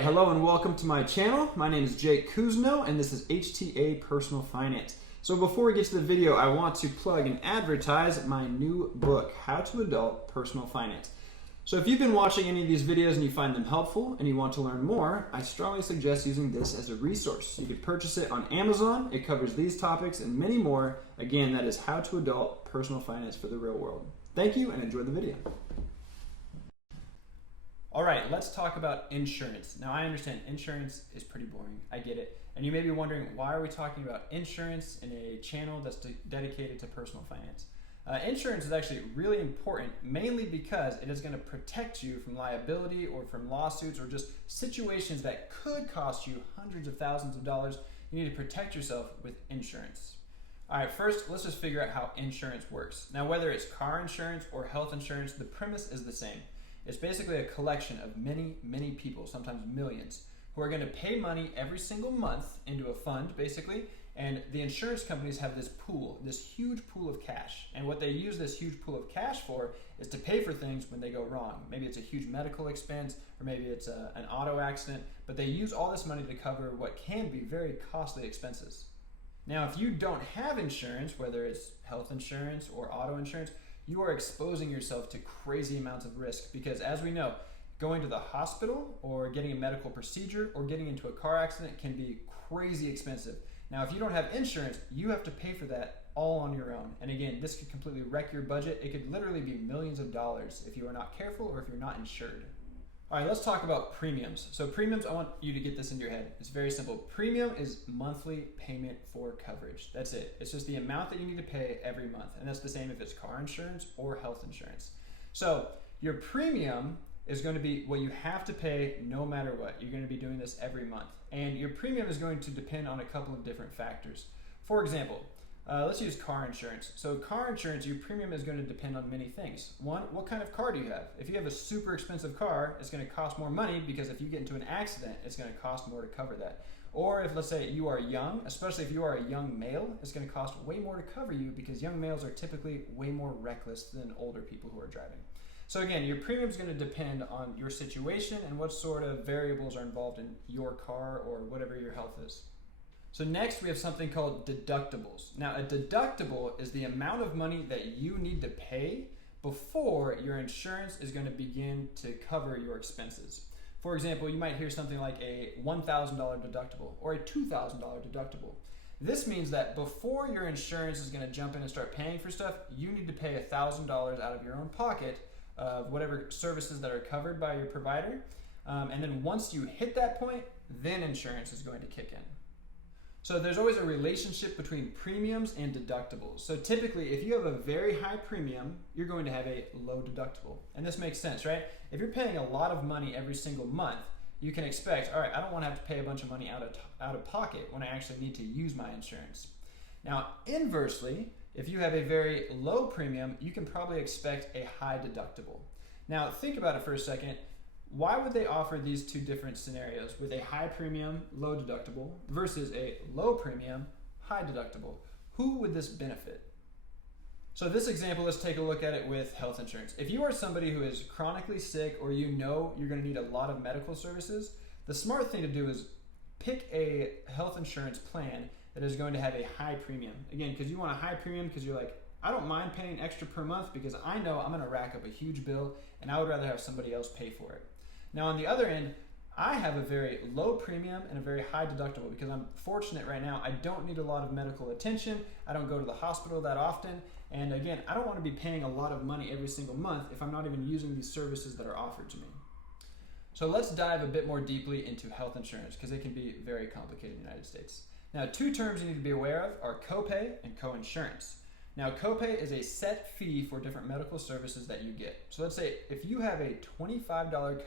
Hello and welcome to my channel. My name is Jake Kuzno and this is HTA Personal Finance. So before we get to the video, I want to plug and advertise my new book, How to Adult Personal Finance. So if you've been watching any of these videos and you find them helpful and you want to learn more, I strongly suggest using this as a resource. You can purchase it on Amazon. It covers these topics and many more. Again, that is How to Adult Personal Finance for the Real World. Thank you and enjoy the video. All right, let's talk about insurance. Now, I understand insurance is pretty boring. I get it. And you may be wondering, why are we talking about insurance in a channel that's dedicated to personal finance? Insurance is actually really important, mainly because it is going to protect you from liability or from lawsuits or just situations that could cost you hundreds of thousands of dollars. You need to protect yourself with insurance. All right, first, let's just figure out how insurance works. Now, whether it's car insurance or health insurance, the premise is the same. It's basically a collection of many people, sometimes millions, who are going to pay money every single month into a fund, basically, and the insurance companies have this pool, this huge pool of cash. And what they use this huge pool of cash for is to pay for things when they go wrong. Maybe it's a huge medical expense, or maybe it's an auto accident, but they use all this money to cover what can be very costly expenses. Now, if you don't have insurance, whether it's health insurance or auto insurance, you are exposing yourself to crazy amounts of risk because, as we know, going to the hospital or getting a medical procedure or getting into a car accident can be crazy expensive. Now, if you don't have insurance, you have to pay for that all on your own. And again, this could completely wreck your budget. It could literally be millions of dollars if you are not careful or if you're not insured. All right, let's talk about premiums. So premiums, I want you to get this in your head. It's very simple. Premium is monthly payment for coverage. That's it. It's just the amount that you need to pay every month. And that's the same if it's car insurance or health insurance. So your premium is going to be what you have to pay no matter what. You're going to be doing this every month. And your premium is going to depend on a couple of different factors. For example, let's use car insurance. So car insurance, your premium is going to depend on many things. One, what kind of car do you have? If you have a super expensive car, it's going to cost more money because if you get into an accident, it's going to cost more to cover that. Or if, let's say, you are young, especially if you are a young male, it's going to cost way more to cover you because young males are typically way more reckless than older people who are driving. So again, your premium is going to depend on your situation and what sort of variables are involved in your car or whatever your health is. So next we have something called deductibles. Now, a deductible is the amount of money that you need to pay before your insurance is going to begin to cover your expenses. For example, you might hear something like a $1,000 deductible or a $2,000 deductible. This means that before your insurance is going to jump in and start paying for stuff, you need to pay $1,000 out of your own pocket of whatever services that are covered by your provider. And then once you hit that point, then insurance is going to kick in. So there's always a relationship between premiums and deductibles. So typically, if you have a very high premium, you're going to have a low deductible. And this makes sense, right? If you're paying a lot of money every single month, you can expect, all right, I don't want to have to pay a bunch of money out of pocket when I actually need to use my insurance. Now, inversely, if you have a very low premium, you can probably expect a high deductible. Now, think about it for a second. Why would they offer these two different scenarios with a high premium, low deductible versus a low premium, high deductible? Who would this benefit? So this example, let's take a look at it with health insurance. If you are somebody who is chronically sick or you know you're going to need a lot of medical services, the smart thing to do is pick a health insurance plan that is going to have a high premium. Again, because you want a high premium because you're like, I don't mind paying extra per month because I know I'm going to rack up a huge bill and I would rather have somebody else pay for it. Now, on the other end, I have a very low premium and a very high deductible because I'm fortunate right now. I don't need a lot of medical attention. I don't go to the hospital that often. And again, I don't want to be paying a lot of money every single month if I'm not even using these services that are offered to me. So let's dive a bit more deeply into health insurance because it can be very complicated in the United States. Now, two terms you need to be aware of are copay and coinsurance. Now, copay is a set fee for different medical services that you get. So let's say if you have a $25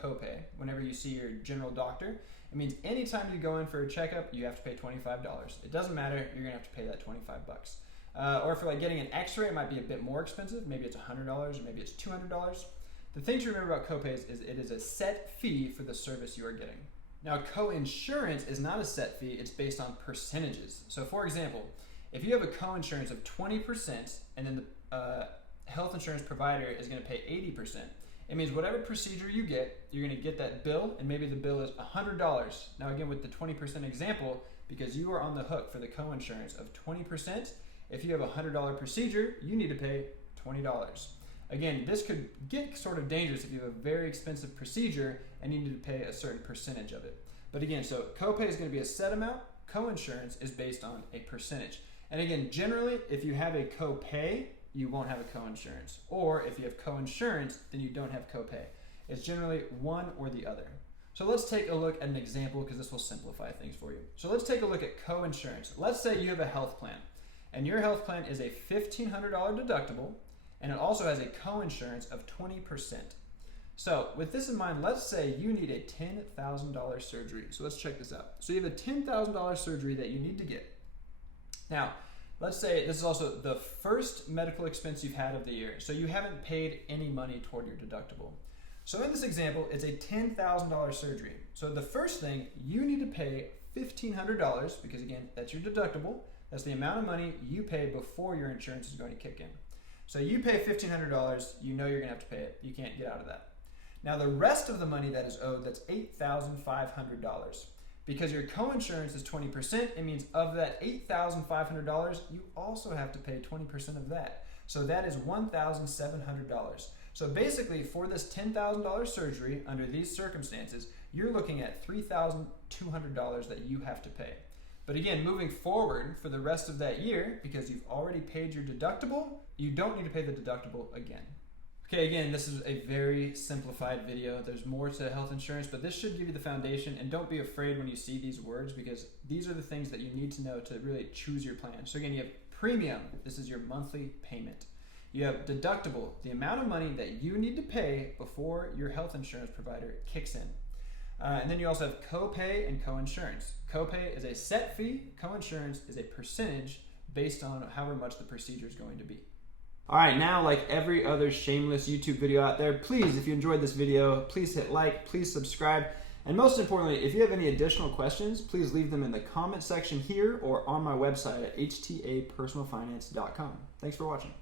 copay whenever you see your general doctor, it means anytime you go in for a checkup, you have to pay $25. It doesn't matter, you're gonna have to pay that 25 bucks. Or if you're like getting an x-ray, it might be a bit more expensive. Maybe it's $100 or maybe it's $200. The thing to remember about copays is it is a set fee for the service you are getting. Now, coinsurance is not a set fee, it's based on percentages. So for example, if you have a coinsurance of 20% and then the health insurance provider is going to pay 80%, It means whatever procedure you get, you're going to get that bill, and maybe the bill is $100. Now again, with the 20% example, because you are on the hook for the coinsurance of 20%, if you have a $100 procedure, you need to pay $20. Again, this could get sort of dangerous if you have a very expensive procedure and you need to pay a certain percentage of it. But again, so copay is going to be a set amount. Coinsurance is based on a percentage. And again, generally, if you have a copay, you won't have a coinsurance. Or if you have coinsurance, then you don't have copay. It's generally one or the other. So let's take a look at an example because this will simplify things for you. So let's take a look at coinsurance. Let's say you have a health plan, and your health plan is a $1,500 deductible, and it also has a coinsurance of 20%. So with this in mind, let's say you need a $10,000 surgery. So let's check this out. So you have a $10,000 surgery that you need to get. Now, let's say this is also the first medical expense you've had of the year. So you haven't paid any money toward your deductible. So in this example, it's a $10,000 surgery. So the first thing, you need to pay $1,500 because again, that's your deductible. That's the amount of money you pay before your insurance is going to kick in. So you pay $1,500, you know you're gonna have to pay it. You can't get out of that. Now the rest of the money that is owed, that's $8,500. Because your coinsurance is 20%, it means of that $8,500, you also have to pay 20% of that. So that is $1,700. So basically for this $10,000 surgery, under these circumstances, you're looking at $3,200 that you have to pay. But again, moving forward for the rest of that year, because you've already paid your deductible, you don't need to pay the deductible again. Okay, again, this is a very simplified video. There's more to health insurance, but this should give you the foundation, and don't be afraid when you see these words because these are the things that you need to know to really choose your plan. So again, you have premium. This is your monthly payment. You have deductible, the amount of money that you need to pay before your health insurance provider kicks in. And then you also have copay and coinsurance. Copay is a set fee. Coinsurance is a percentage based on however much the procedure is going to be. All right, now like every other shameless YouTube video out there, please, if you enjoyed this video, please hit like, please subscribe, and most importantly, if you have any additional questions, please leave them in the comment section here or on my website at htapersonalfinance.com. Thanks for watching.